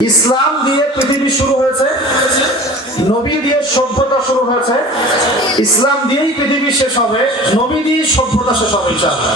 ইসলাম দিয়ে পৃথিবী শুরু হয়েছে, নবী দিয়ে সভ্যতা শুরু হয়েছে, ইসলাম দিয়েই পৃথিবী শেষ হবে, নবী দিয়েই সভ্যতা শেষ হবে ইনশাআল্লাহ।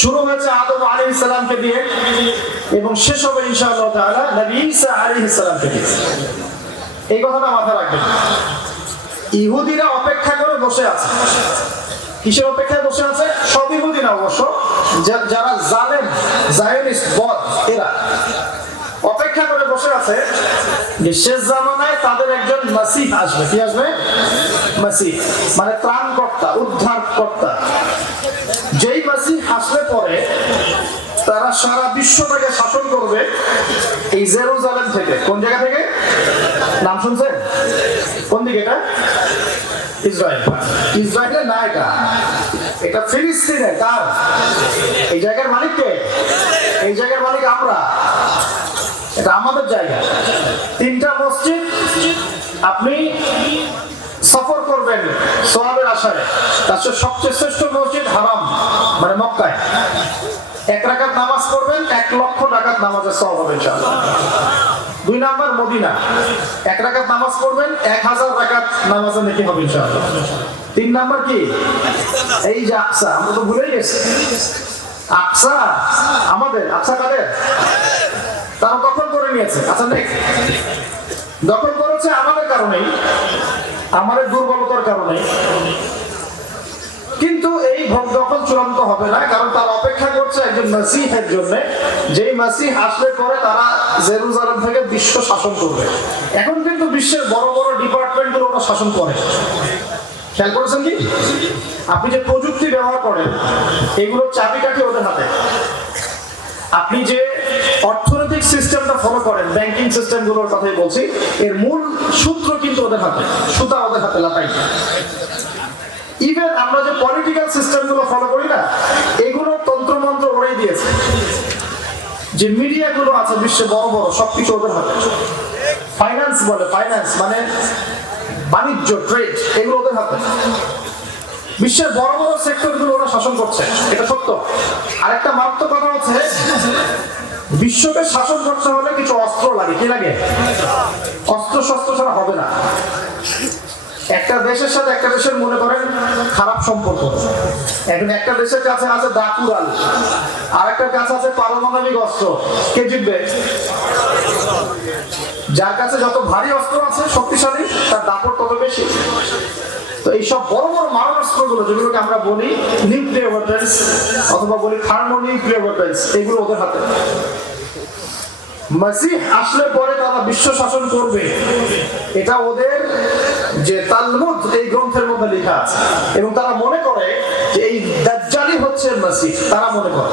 শুরু হয়েছে আদম আলাইহিস সালামকে দিয়ে এবং শেষ হবে ইনশাআল্লাহ তাআলা নবী ঈসা আলাইহিস সালামকে দিয়ে। এই কথাটা মাথায় রাখবেন। ইহুদিরা অপেক্ষা করে বসে আছে। কিসের অপেক্ষায় বসে আছে? সব ইহুদি না অবশ্য, যারা জালেম জায়নিস্ট বদ এরা অপেক্ষা করে বসে আছে যে শেষ জামানায় তাদের একজন মাসিহ আসবে। কি আসবে? মাসিহ মানে ত্রাণকর্তা, উদ্ধারকর্তা। যেই মাসিহ আসলে পরে তারা সারা বিশ্বটাকে শাসন করবে এই জেরুজালেম থেকে। কোন জায়গা থেকে? নাম শুনছেন? কোন দিকে এটা? ইসরায়েল। ইসরায়েলে না, এটা ফিলিস্তিনে। কার? এই জায়গার মালিক কে? এই জায়গার মালিক আমরা। এটা আমাদের জায়গা। 3টা মসজিদ আপনি সফর করবেন সওয়াবের আশায়। তার সবচেয়ে শ্রেষ্ঠ মসজিদ হারাম মানে মক্কায়। 1 রাকাত নামাজ পড়বেন, 1 লক্ষ রাকাত নামাজের সওয়াব হবে ইনশাআল্লাহ। 2 নাম্বার মদিনা, 1 রাকাত নামাজ পড়বেন, 1000 রাকাত নামাজের নেকি হবে ইনশাআল্লাহ। 3 নাম্বার কি? এই যে আকসা, আমরা তো ভুলেই গেছি। আকসা আমাদের, আকসা কাদের? তারা দখল করে নিয়েছে। আচ্ছা নেক্সট, দখল করেছে আমাদের কারণেই, আমাদের দুর্বলতার কারণে। কিন্তু এই ভোগ দখল চূড়ান্ত হবে না, কারণ তারা অপেক্ষা করছে একজন মাসিহের জন্য, যেই মাসিহ আসলে পরে তারা জেরুজালেম থেকে বিশ্ব শাসন করবে। এখন কিন্তু বিশ্বের বড় বড় ডিপার্টমেন্টগুলো ওরা শাসন করে। খেয়াল করেছেন কি? আপনি যে প্রযুক্তি ব্যবহার করেন এগুলোর চাবিকাঠি ওদের হাতে। আপনি যে অর্থনৈতিক সিস্টেমটা ফলো করেন, ব্যাংকিং সিস্টেমগুলোর কথাই বলছি, এর মূল সূত্র কিন্তু ওদের হাতে, সুতা ওদের হাতে লাটাই। ইভেন আমরা যে পলিটিক্যাল সিস্টেমগুলো ফলো করি না, এগুলো তন্ত্রমন্ত্র ওরাই দিয়েছে। যে মিডিয়াগুলো আছে বিশ্বে বড় বড়, সবকিছু ওদের হাতে। ফাইন্যান্স বলে, ফাইন্যান্স মানে বাণিজ্য, ট্রেড, এগুলো ওদের হাতে। বিশ্বের বড় বড় সেক্টরগুলো ওরা শাসন করছে, এটা সত্য। আরেকটা মারাত্মক কথা হচ্ছে, বিশ্বকে শাসন করতে হলে কিছু অস্ত্র লাগে। কি লাগে? অস্ত্র শস্ত্র ছাড়া হবে না। একটা দেশের সাথে একটা দেশের মনে করেন খারাপ সম্পর্ক, এখন একটা দেশের কাছে আছে দাকুরাল, আর একটা কাছে আছে পারমাণবিক অস্ত্র। কে জিতবে? যার কাছে যত ভারী অস্ত্র আছে, শক্তিশালী, তার দাপট তত বেশি। তো এইসব বড় বড় মারণাস্ত্রগুলো, যেগুলোকে আমরা বলি নিউক্লিয়ার ওয়েপন্স অথবা বলি থার্মোনিউক্লিয়ার ওয়েপন্স, এগুলো ওদের হাতে। মাসিহ আসলে পরে তারা বিশ্ব শাসন করবে, এটা ওদের যে তালমুদ এই গ্রন্থের মধ্যে লেখা আছে। এবং তারা মনে করে যে এই দাজ্জালই হচ্ছে মাসিহ, তারা মনে করে।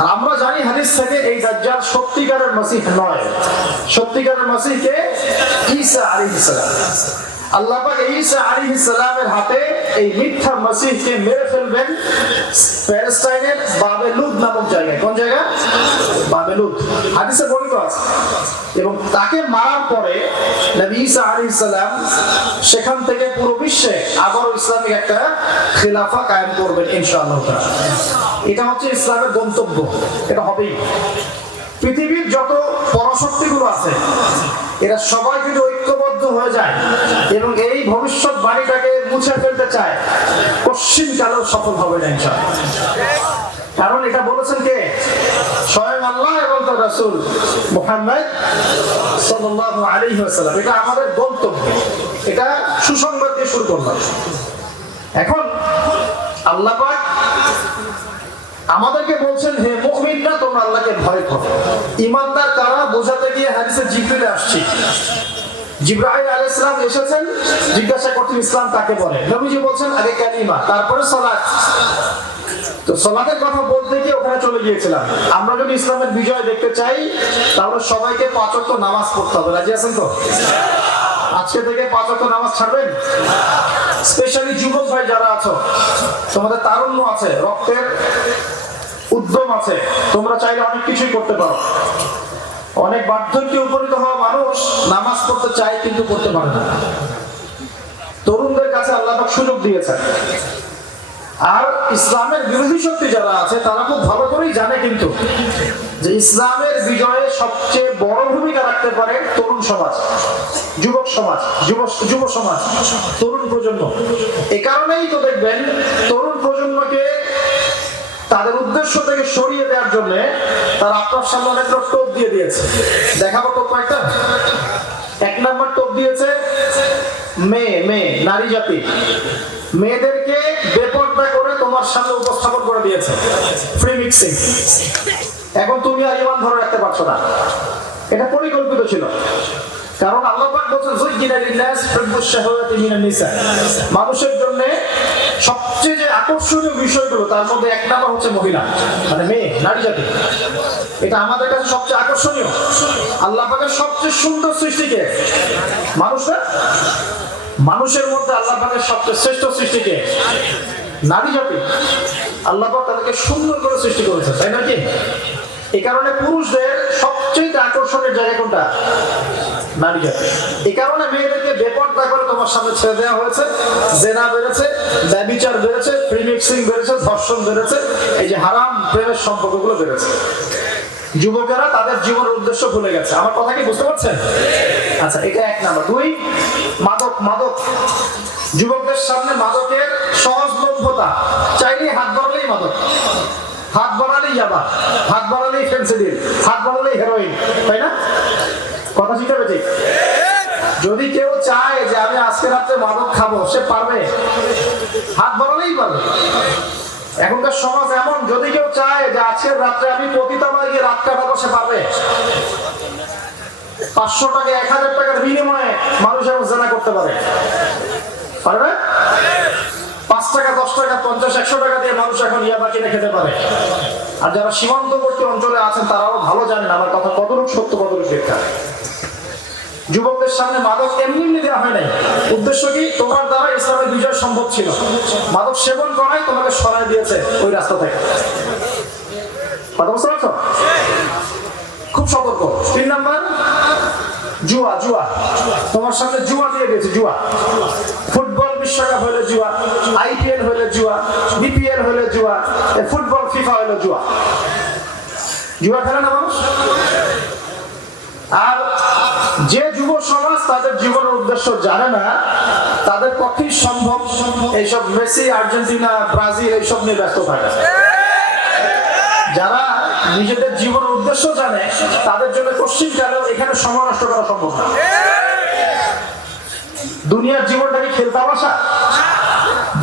আর আমরা জানি হাদিস থেকে এই দাজ্জাল সত্যিকারের মাসিহ নয়। সত্যিকারের মাসিহ কে? ঈসা আলাইহিস সালাম। আল্লাহ পাক ঈসা আলাইহিস সালামের হাতে এই মিথ্যা মাসিহকে মেরে ফেলবেন প্যালেস্টাইনের বাবেলুদ নামক জায়গায়। কোন জায়গা? বাবেলুদ, হাদিসে বর্ণিত আছে। এবং তাকে মারার পরে নবী ঈসা আলাইহিস সালাম সেখান থেকে পুরো বিশ্বে আবার ইসলামিক একটা খেলাফা কায়েম করবেন ইনশাআল্লাহ তাআলা। এটা হচ্ছে ইসলামের গন্তব্য, এটা হবেই। পৃথিবীর যত পরাশক্তিগুলো আছে এরা সবাই যদি ঐক্যবদ্ধ হয়ে যায় এবং এই ভবিষ্যৎ বাণীটাকে মুছে ফেলতে চায়, কশ্চিনকালেও সফল হবে না ইনশাআল্লাহ। কারণ এটা বলেছেন কে? স্বয়ং আল্লাহ এবং তার রাসূল মুহাম্মদ সাল্লাল্লাহু আলাইহি ওয়াসাল্লাম। এটা আমাদের গন্তব্য, এটা সুসংবাদ দিয়ে শুরু করলাম। এখন আল্লাহ পাক আমাদেরকে বলছেন, হে মুমিনরা, তোমরা আল্লাহকে ভয় করো। ঈমানদার কারা বোঝাতে গিয়ে হাদিসে জিবরিল আসছে। জিবরাইল আলাইহিস সালাম এসেছেন, জিজ্ঞাসা করতেন ইসলাম কাকে বলে। নবীজি বলছেন আগে কালিমা, তারপরে সালাত। তো সালাতের কথা বলতে গিয়ে ওখানে চলে গিয়েছিলাম। আমরা যদি ইসলামের বিজয় দেখতে চাই তাহলে সবাইকে 5 ওয়াক্ত নামাজ পড়তে হবে। রাজি আছেন তো? আজকে থেকে 5 ওয়াক্ত নামাজ ছাড়বেন? স্পেশালি যুবক ভাই যারা আছো, তোমাদের তারুণ্য আছে, রক্তের উদ্যম আছে, তোমরা চাইলে অনেক কিছুই করতে পারো। অনেক বার্ধক্যে উপনীত হওয়া মানুষ নামাজ পড়তে চায় কিন্তু করতে পারে না। তরুণদের কাছে আল্লাহ পাক সুযোগ দিয়েছেন। আর ইসলামের বিরোধী শক্তি যারা আছে তারা খুব ভালো করেই জানে কিন্তু যে ইসলামের বিজয়ে সবচেয়ে বড় ভূমিকা রাখতে পারে তরুণ সমাজ, যুবক সমাজ, যুব সমাজ, তরুণ প্রজন্ম। এ কারণেই তো দেখবেন তরুণ প্রজন্মকে তাদের উদ্দেশ্য থেকে সরিয়ে দেওয়ার জন্য তারা আপনার সামনে অনেক টোপ দিয়ে দিয়েছে। দেখাবো তো কয়েকটা। এক নম্বর টোপ দিয়েছে মেয়ে নারী জাতি, মেয়েদেরকে বেপরদা করে তোমার সামনে উপস্থাপন করে দিয়েছে, ফ্রি মিক্সিং। এখন তুমি আর ইমান ধরে রাখতে পারছো না। এটা পরিকল্পিত ছিল, কারণ আল্লাহ পাক বলেছেন যুজ্জিনা লিন-নাস হুব্বুশ শাহাওয়াতি মিনান নিসা। মানুষের জন্য সবচেয়ে যে আকর্ষণীয় বিষয়গুলো তার মধ্যে এক নাম্বার হচ্ছে মহিলা, মানে মেয়ে, নারী জাতি। এটা আমাদের কাছে সবচেয়ে আকর্ষণীয়। আল্লাহ পাকের সবচেয়ে সুন্দর সৃষ্টিকে মানুষ না, মানুষের মধ্যে আল্লাহ পাকের সবচেয়ে শ্রেষ্ঠ সৃষ্টিকে নারী জাতি। আল্লাহ পাক তাদেরকে সুন্দর করে সৃষ্টি করেছে, তাই না কি? এই কারণে পুরুষদের সবচেয়ে আকর্ষণের জায়গা কোনটা? নারী জাতি। এই কারণে মেয়েদেরকে বেপরদা করে তোমার সামনে ছেড়ে দেওয়া হয়েছে। জেনা বেড়েছে, ব্যভিচার বেড়েছে, ফ্রি মিক্সিং বেড়েছে, ধর্ষণ বেড়েছে, এই যে হারাম প্রেমের সম্পর্কগুলো বেড়েছে। যুবকেরা তাদের জীবনের উদ্দেশ্য ভুলে গেছে। আমার কথা কি বুঝতে পারছেন? আচ্ছা, এটা এক নাম্বার। দুই, মাদক। যুবকদের সামনে মাদকের সহজলভ্যতা। চাইলেই হাত বাড়ালেই মাদক, হাত বাড়ালেই ইয়াবা, হাত বাড়ালেই ফেন্সিডিল, হাত বাড়ালেই হেরোইন, তাই না? কথা শিখাবে ঠিক? যদি কেউ চায় যে আমি আজকে রাত্রে মাদক খাবো, সে পারবে? হাত বাড়ালেই পারবে। এখনকার সমাজ এমন, যদি কেউ চায় যে আজকের রাত্রে আমি পতিতালয়ে গিয়ে রাত কাটাবো, সে পারবে? 500 টাকা 1000 টাকার বিনিময়ে মানুষ এখন জেনা করতে পারে, পারবে? 5 টাকা 10 টাকা 50 100 টাকা দিয়ে মানুষ এখন ইয়াবা কিনে খেতে পারে। আর যারা সীমান্তবর্তী অঞ্চলে আছেন তারাও ভালো জানেন আমার কথা কতটুকু সত্য, কতটুকু মিথ্যা। যুবকদের সামনে মাদক এমনি দেওয়া হয় নাই। উদ্দেশ্য কি? তোমার দ্বারা ইসলামের বিজয় সম্ভব ছিল। মাদক সেবন করাই তোমাকে সরাই দিয়েছে ওই রাস্তা থেকে। কথা বুঝতে পারছো? খুব সতর্ক। 3 নাম্বার, জুয়া। তোমার সামনে জুয়া দিয়ে গেছে। জুয়া, ফুটবল বিশ্বকাপ হলে জুয়া, IPL হলে জুয়া, BPL হলে জুয়া, ফুটবল ফিফা হলে জুয়া। জুয়া খেলে না মানুষ। আর যে যুব সমাজ তাদের জীবনের উদ্দেশ্য জানে না, তাদের পক্ষেই সম্ভব এইসব মেসি, আর্জেন্টিনা, ব্রাজিল এইসব নিয়ে ব্যস্ত থাকে। যারা নিজেদের জীবনের উদ্দেশ্য জানে তাদের জন্য পশ্চিমকালেও এখানে সময় নষ্ট করা সম্ভব না। দুনিয়ার জীবনটা কি খেলতে বসা?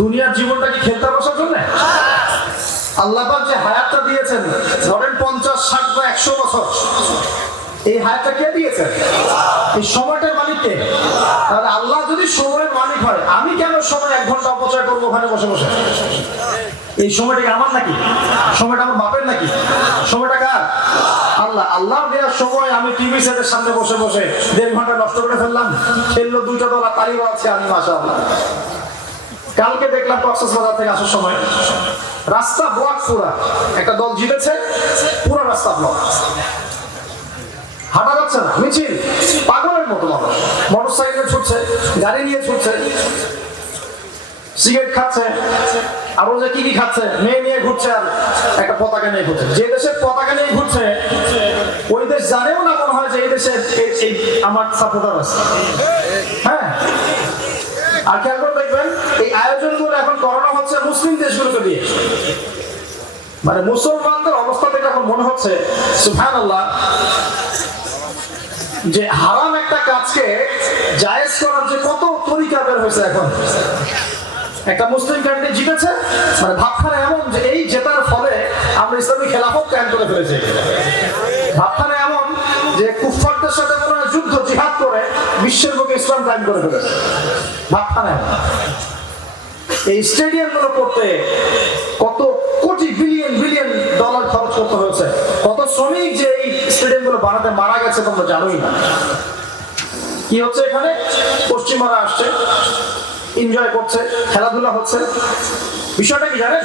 দুনিয়ার জীবনটা কি খেলতে বসার জন্য? আল্লাহ পাক যে হায়াতটা দিয়েছেন, ধরেন 50, 60 বা 100 বছর, এই হায়াতটা কে দিয়েছেন? এই সময়টার মালিক কে? তাহলে আল্লাহ যদি সময়ের মালিক হয়, আমি কেন সময় 1 ঘন্টা অপচয় করবো ওখানে বসে বসে? এই সময়টা কি আমার নাকি? সময়টা আমার বাপের নাকি? সময়টা কার? আল্লাহ দেওয়ার সময় আমি টিভি সেটের সামনে বসে বসে 1.5 ঘন্টা নষ্ট করে ফেললাম। খেললো 2টা দল, তালিও আছে আমি, মাশাআল্লাহ। কালকে দেখলাম কক্সবাজার থেকে আসার সময় রাস্তা ব্লক, পুরা একটা দল জিতেছে, পুরো রাস্তা ব্লক, হাঁটা যাচ্ছে না, মিছিল, পাগলের মতো মানুষ মোটরসাইকেলে ছুটছে, গাড়ি নিয়ে ছুটছে, সিগারেট খাচ্ছে, আর ও যে কি খাচ্ছে, মেয়ে নিয়ে ঘুরছে, আর একটা পতাকা নিয়ে ঘুরছে। যে দেশের পতাকা নিয়ে ঘুরছে ওই দেশ জানেও না মনে হয় যে এই দেশে এই আমার সাপোর্টার আছে। হ্যাঁ, আর খেয়াল করে দেখবেন এই আয়োজনগুলো এখন করানো হচ্ছে মুসলিম দেশগুলোকে দিয়ে। মানে মুসলমানদের অবস্থা থেকে এখন মনে হচ্ছে সুবহানাল্লাহ, যে হারাম একটা কাজকে জায়েজ করার যে কত তরিকা বের হয়েছে এখন। একটা মুসলিম কান্ট্রি জিতেছে, মানে ভাবখানা এমন যে এই জেতার ফলে আমরা ইসলামী খেলাফত কায়েম করে ফেলেছি। ভাবখানা এমন যে কুফফারদের সাথে মনে হয় যুদ্ধ জিহাদ করে বিশ্বের বুকে ইসলাম কায়েম করে ফেলেছে। ভাবখানা এমন। এই স্টেডিয়াম গুলো করতে কত কোটি বিলিয়ন ডলার খরচ করতে হয়েছে, কত শ্রমিক যে এই স্টেডিয়াম গুলো বানাতে মারা গেছে তোমরা জানোই না। কি হচ্ছে এখানে? পশ্চিমারা আসছে, এনজয় করছে, খেলাধুলা হচ্ছে। বিষয়টা কি জানেন?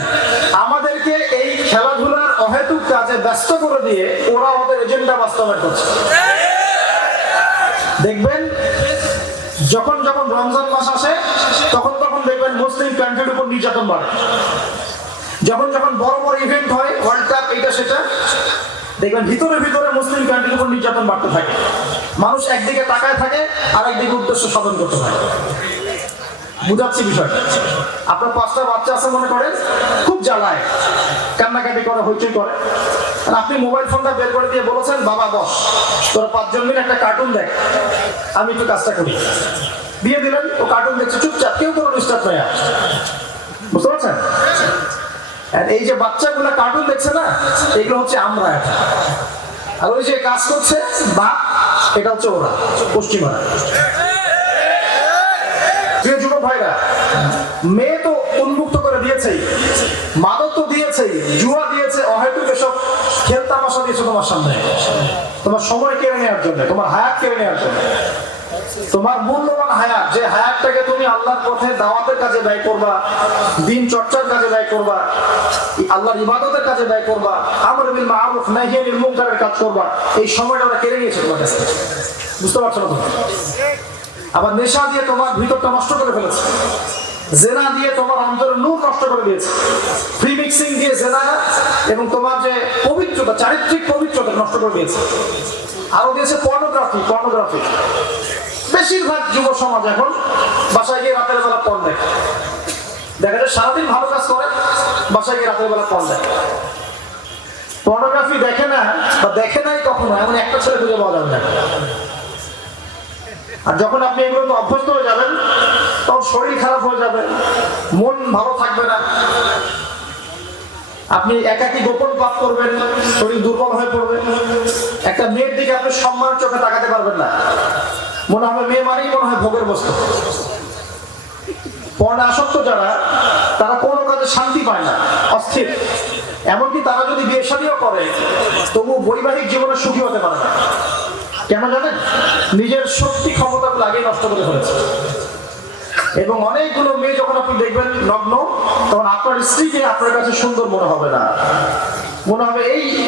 আমাদেরকে এই খেলাধুলার অহেতুক কাজে ব্যস্ত করে দিয়ে ওরা ওদের এজেন্ডা বাস্তবায়ন করছে। দেখবেন যখন যখন রমজান মাস আসে তখন তখন দেখবেন মুসলিম কান্ট্রির উপর নির্যাতন বাড়ে। যখন যখন বড় বড় ইভেন্ট হয়, ওয়ার্ল্ড কাপ, এটা সেটা, দেখবেন ভিতরে ভিতরে মুসলিম কান্ট্রির উপর নির্যাতন বাড়তে থাকে। মানুষ একদিকে তাকায় থাকে আর একদিকে উদ্দেশ্য সাধন করতে থাকে। বুঝাচ্ছি বিষয়টা। আপনার 5টা বাচ্চা আছে মনে করেন, খুব জ্বালায়, কান্নাকাটি করে, হইচই করে, আর আপনি মোবাইল ফোনটা বের করে দিয়ে বলেছেন, বাবা বস, তোরা 5 জন মিলে একটা কার্টুন দেখ, আমি একটু কাজটা করি। দিয়ে দিলেন, ও কার্টুন দেখছে চুপচাপ, কেউ কোনো ডিস্টার্ব নেই। বুঝতে পারছেন? আর এই যে বাচ্চাগুলো কার্টুন দেখছে না, এগুলো হচ্ছে আমরা এটা, আর ওই যে কাজ করছে বা এটা হচ্ছে ওরা, পশ্চিমারা। প্রিয় যুবক ভাইরা, মেয়ে তো উন্মুক্ত করে দিয়েছেই, মাদক তো দিয়েছেই, জুয়া দিয়েছে, অহেতুক এসব খেল তামাশা দিয়েছে তোমার সামনে, তোমার সময় কেড়ে নেওয়ার জন্য, তোমার হায়াত কেড়ে নেওয়ার জন্য। তোমার মূল্যবান হায়াত, যে হায়াতটাকে তুমি আল্লাহর পথে দাওয়াতের কাজে ব্যয় করবা, দিন চর্চার কাজে ব্যয় করবা, আল্লাহর ইবাদতের কাজে ব্যয় করবা, আমর বিল মারুফ নাহি আনিল মুনকারের কাজ করবা, এই সময়টা ওরা কেড়ে নিয়েছে তোমার কাছে। বুঝতে পারছো না তুমি? আবার নেশা দিয়ে তোমার ভিতরটা নষ্ট করে ফেলেছে, জেনা দিয়ে তোমার অন্তরের নূর নষ্ট করে দিয়েছে, ফ্রি মিক্সিং দিয়ে জেনা এবং তোমার যে পবিত্রতা, চারিত্রিক পবিত্রতা নষ্ট করে দিয়েছে। আরো দিয়েছে পর্নোগ্রাফি। বেশিরভাগ যুব সমাজ এখন বাসায় গিয়ে রাতের বেলা পর্ন দেখে। দেখা যায় সারাদিন ভালো কাজ করে, বাসায় গিয়ে রাতের বেলা পর্ন দেখে। পর্নোগ্রাফি দেখে না বা দেখে নাই কখনো, এমন একটা ছেলে খুঁজে পাওয়া যাবে না। আর যখন আপনি এগুলো তো অভ্যস্ত হয়ে যাবেন, তখন শরীর খারাপ হয়ে যাবে, মন ভালো থাকবে না, আপনি একাকী গোপন পাপ করবেন, শরীর দুর্বল হয়ে পড়বে। একটা মেয়ের দিকে আপনি সম্মানের চোখে তাকাতে পারবেন না, মনে হবে মেয়ে মানেই মনে হয় ভোগের বস্তু। পর্ণে আসক্ত যারা, তারা কোনো কাজে শান্তি পায় না, অস্থির। এমনকি তারা যদি বিয়ে শাদীও করে, তবু বৈবাহিক জীবনে সুখী হতে পারে না। কেন জানেন? নিজের শক্তি ক্ষমতাগুলো আগে নষ্ট করে ফেলেছে। এবং অনেকগুলো মেয়ে যখন আপনি দেখবেন নগ্ন, তখন আপনার স্ত্রীকে আপনার কাছে সুন্দর মনে হবে না, মনে হবে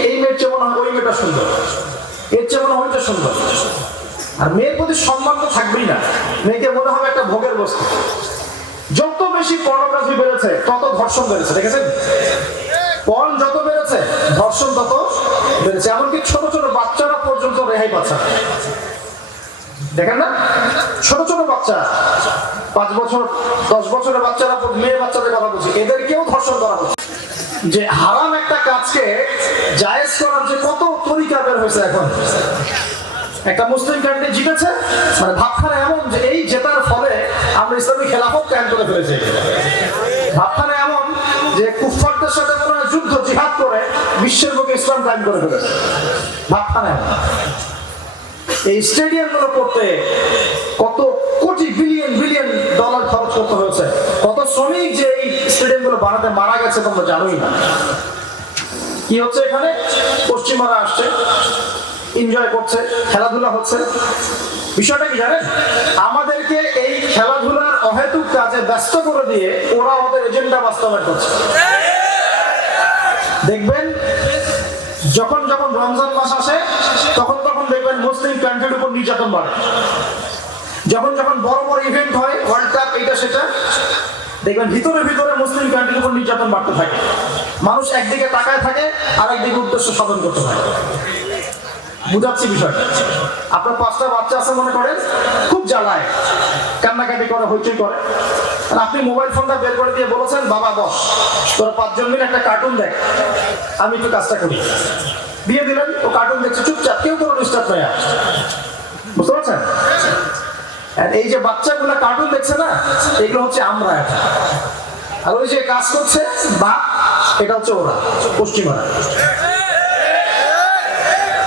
এই মেয়ের চেয়ে মনে হয় ওই মেয়েটা সুন্দর, এর চেয়ে মনে হয় ওইটা সুন্দর। আর মেয়ের প্রতি সম্মান তো থাকবেই না, মেয়েকে মনে হবে একটা ভোগের বস্তু। যত বেশি পর্নোগ্রাফি বেড়েছে, তত ধর্ষণ বেড়েছে। দেখেছেন? পর্ন যত বেড়েছে, ধর্ষণ তত বেড়েছে। এমনকি ছোট ছোট বাচ্চারা পর্যন্ত রেহাই পাচ্ছে। দেখেন না, ছোট ছোট বাচ্চা, 5 বছর 10 বছরের বাচ্চারা, মেয়ে বাচ্চাদের কথা বলছি, এদেরকেও ধর্ষণ করা হচ্ছে। যে হারাম একটা কাজকে জায়েজ করার যে কত তরিকা বের হয়েছে এখন। একটা মুসলিম কান্ট্রি জিতেছে, মানে ভাবখানা এমন যে এই জেতার ফলে আমরা ইসলামী খেলাফত কায়েম করে ফেলেছি। ভাবখানা এমন যে কুফফারদের সাথে মনে হয় যুদ্ধ জিহাদ করে বিশ্বের বুকে ইসলাম কায়েম করে ফেলেছে। ভাবখানা এমন। এই স্টেডিয়ামগুলো করতে কত কোটি বিলিয়ন ডলার খরচ করতে হয়েছে, কত শ্রমিক যে এই স্টেডিয়ামগুলো বানাতে মারা গেছে তোমরা জানোই না। কি হচ্ছে এখানে? পশ্চিমারা আসছে, এনজয় করছে, খেলাধুলা হচ্ছে। বিষয়টা কি জানেন? আমাদেরকে এই খেলাধুলার অহেতুক কাজে ব্যস্ত করে দিয়ে ওরা ওদের এজেন্ডা বাস্তবায়ন করছে। দেখবেন যখন যখন রমজান মাস আসে তখন তখন দেখবেন মুসলিম কান্ট্রির উপর নির্যাতন বাড়ে। যখন যখন বড় বড় ইভেন্ট হয়, ওয়ার্ল্ড কাপ, এটা সেটা, দেখবেন ভিতরে ভিতরে মুসলিম কান্ট্রির উপর নির্যাতন বাড়তে থাকে। মানুষ একদিকে তাকায় থাকে আর একদিকে উদ্দেশ্য সাধন করতে থাকে। বুঝাচ্ছি বিষয়টা। আপনার 5টা বাচ্চা আছে মনে করেন, খুব জ্বালায়, কান্নাকাটি করে, হইচই করে, আর আপনি মোবাইল ফোনটা বের করে দিয়ে বলেছেন, বাবা বস, তোরা 5 জন মিলে একটা কার্টুন দেখ, আমি একটু কাজটা করি। দিয়ে দিলেন, ও কার্টুন দেখছে চুপচাপ, কেউ কোনো ডিস্টার্ব নেই। বুঝতে পারছেন? আর এই যে বাচ্চাগুলো কার্টুন দেখছে না, এগুলো হচ্ছে আমরা এটা, আর ওই যে কাজ করছে বা এটা হচ্ছে ওরা, পশ্চিমারা।